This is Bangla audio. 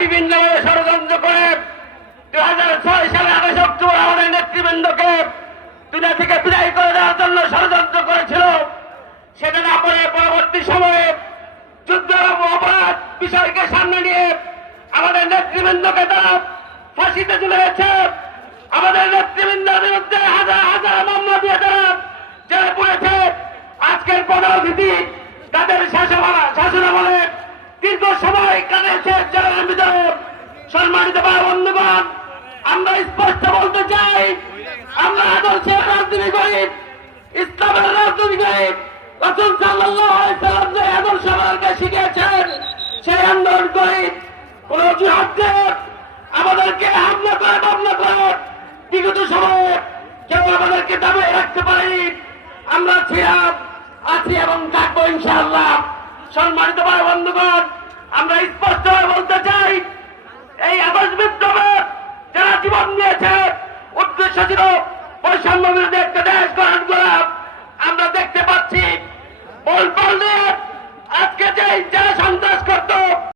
বিভিন্নভাবে ষড়যন্ত্র করে 2006 সালে 28 অক্টোবর আমাদের নেতৃবৃন্দকে দুনিয়া থেকে বিদায় করে দেওয়ার জন্য ষড়যন্ত্র করেছিল। সেটা না পরে পরবর্তী সময়ে যুদ্ধ এবং অপরাধ বিষয়কে সামনে নিয়ে আমাদের নেতৃবৃন্দকে তারা ফাঁসিতে ঝুলিয়েছে। আমাদের নেতৃবৃন্দের বিরুদ্ধে হাজার হাজার মামলা দিয়ে তারা জেলে পড়েছে। আজকের প্রধান অতিথি তাদের শাসনামলে দীর্ঘ সময় কাটিয়েছে জেলের ভিতরে। সম্মানিত ভাই বন্ধুগণ, আমরা স্পষ্ট বলতে চাই, আমরা আদর্শের রাজনীতি করি, ইসলামের রাজনীতি করি। রাসূল সাল্লাল্লাহু আলাইহি সাল্লাম যে আদর্শ আমাদেরকে শিখিয়েছেন সেই আন্দোলন করি। কোন অজুহাতে আমাদেরকে হামলা করে মামলা করে বিগত সময়ে কেউ আমাদেরকে দাবিয়ে রাখতে পারেনি। আমরা ছিলাম, আছি এবং থাকবো ইনশাআল্লাহ। সম্মানিত ভাই বন্ধুগণ, আমরা স্পষ্টভাবে বলতে চাই, এই আদর্শ বিপ্লবে যারা জীবন দিয়েছে উদ্দেশ্য ছিল বৈষম্য বিরোধী একটা দেশ গঠন করা। আমরা দেখতে পাচ্ছি বলবল আজকে যে যারা সন্ত্রাস করত